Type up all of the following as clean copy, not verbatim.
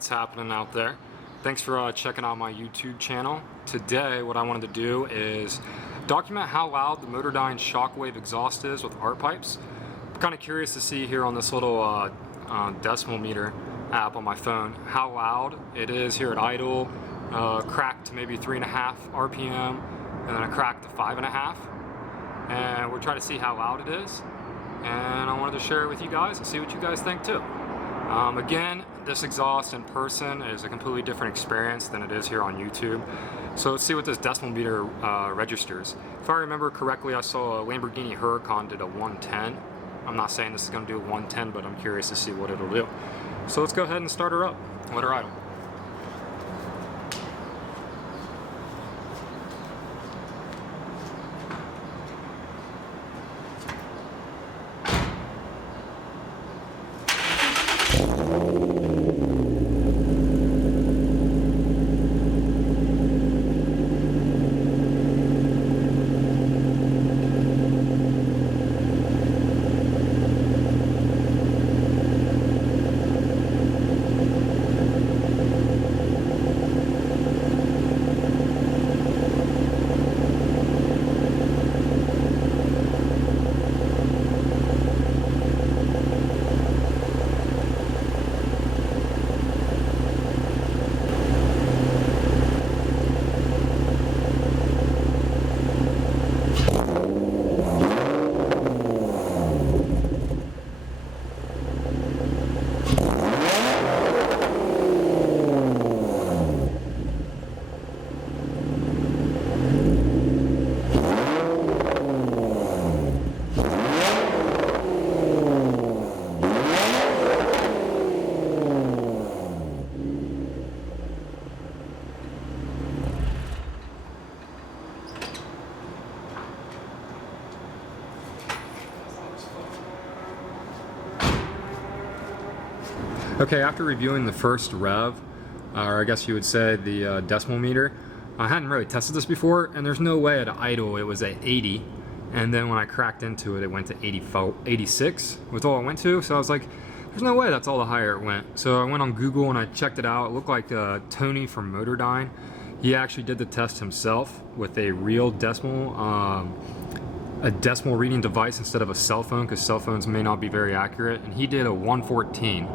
What's happening out there? Thanks for checking out my YouTube channel. Today what I wanted to do is document how loud the Motordyne Shockwave exhaust is with art pipes. I'm kind of curious to see here on this little decibel meter app on my phone how loud it is here at idle, cracked to maybe 3.5 RPM, and then a crack to 5.5, and we're trying to see how loud it is, and I wanted to share it with you guys and see what you guys think too. Again, this exhaust in person is a completely different experience than it is here on YouTube. So let's see what this decibel meter registers. If I remember correctly, I saw a Lamborghini Huracan did a 110. I'm not saying this is going to do a 110, but I'm curious to see what it'll do. So let's go ahead and start her up. Let her idle. Okay, after reviewing the first rev, or I guess you would say the decibel meter, I hadn't really tested this before, and there's no way at idle it was at 80, and then when I cracked into it, it went to 86 was all it went to, so I was like, there's no way that's all the higher it went. So I went on Google and I checked it out. It looked like Tony from Motordyne, he actually did the test himself with a real decibel, a decibel reading device instead of a cell phone, because cell phones may not be very accurate, and he did a 114.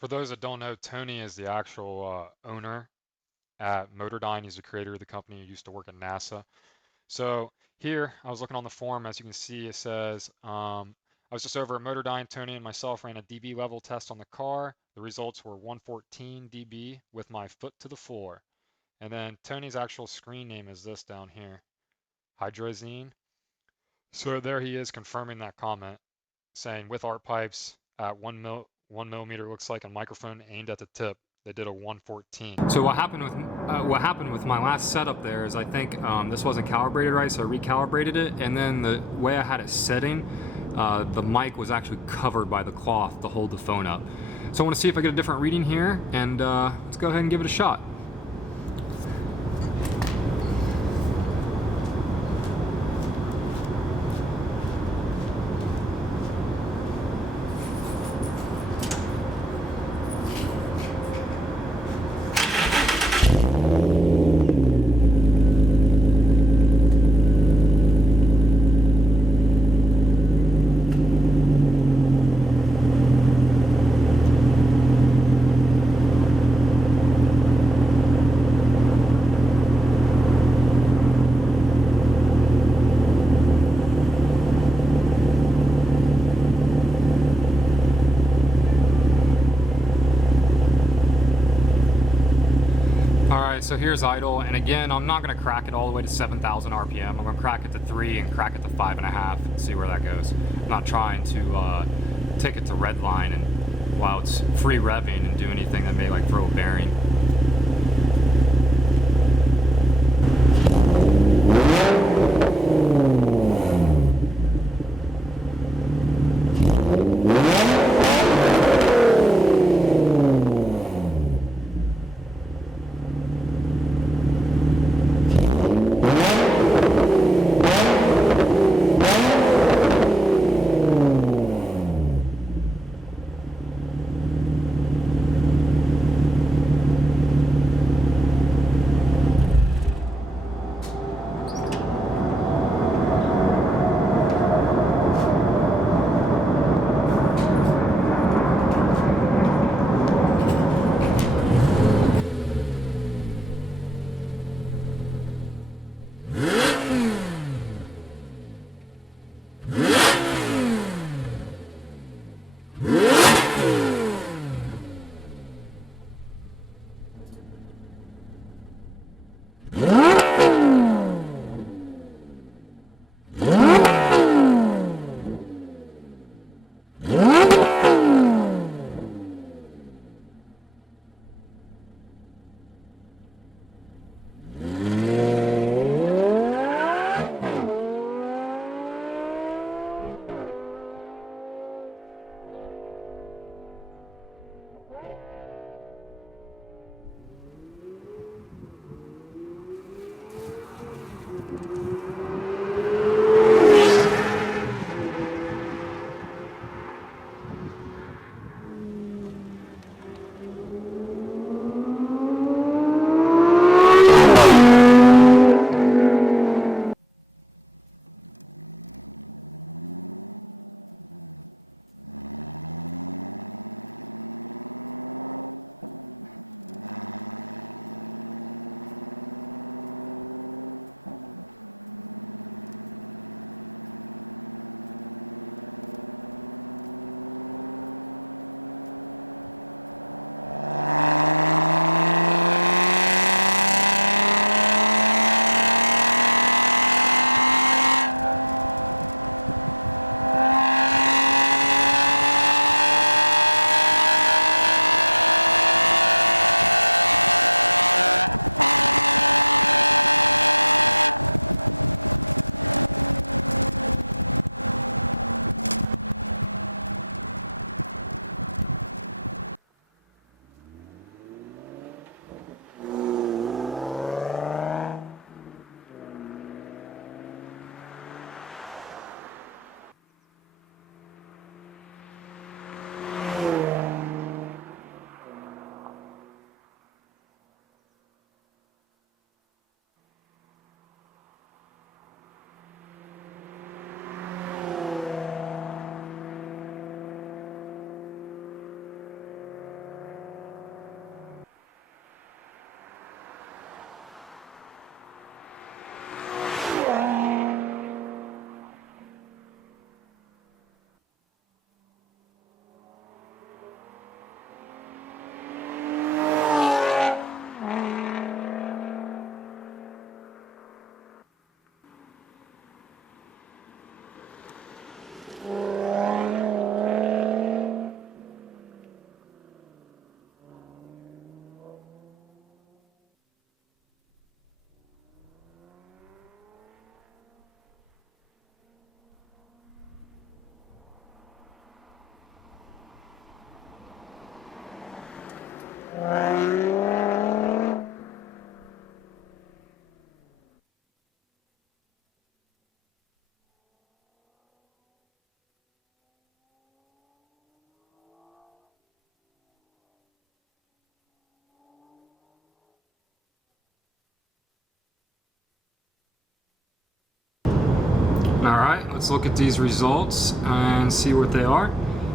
For those that don't know, Tony is the actual owner at Motordyne. He's the creator of the company. He used to work at NASA. So here, I was looking on the forum. As you can see, it says, I was just over at Motordyne. Tony and myself ran a dB level test on the car. The results were 114 dB with my foot to the floor. And then Tony's actual screen name is this down here, Hydrazine. So there he is confirming that comment, saying with art pipes at 1 millimeter, looks like a microphone aimed at the tip. They did a 114. So what happened with my last setup there is I think this wasn't calibrated right, so I recalibrated it, and then the way I had it setting, the mic was actually covered by the cloth to hold the phone up. So I want to see if I get a different reading here, and let's go ahead and give it a shot. Alright, so here's idle, and again, I'm not going to crack it all the way to 7,000 RPM. I'm going to crack it to 3 and crack it to 5.5 and see where that goes. I'm not trying to take it to redline and while it's free revving and do anything that may like throw a bearing. Alright, let's look at these results and see what they are.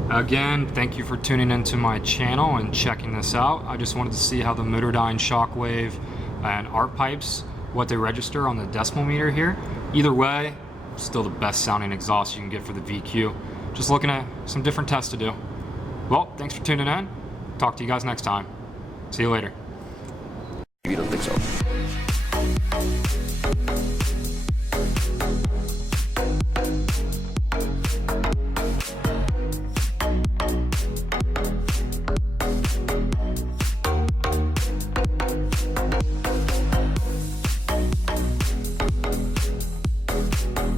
Again, thank you for tuning into my channel and checking this out. I just wanted to see how the Motordyne Shockwave and art pipes, what they register on the decimal meter here. Either way, still the best sounding exhaust you can get for the VQ. Just looking at some different tests to do. Well, thanks for tuning in. Talk to you guys next time. See you later.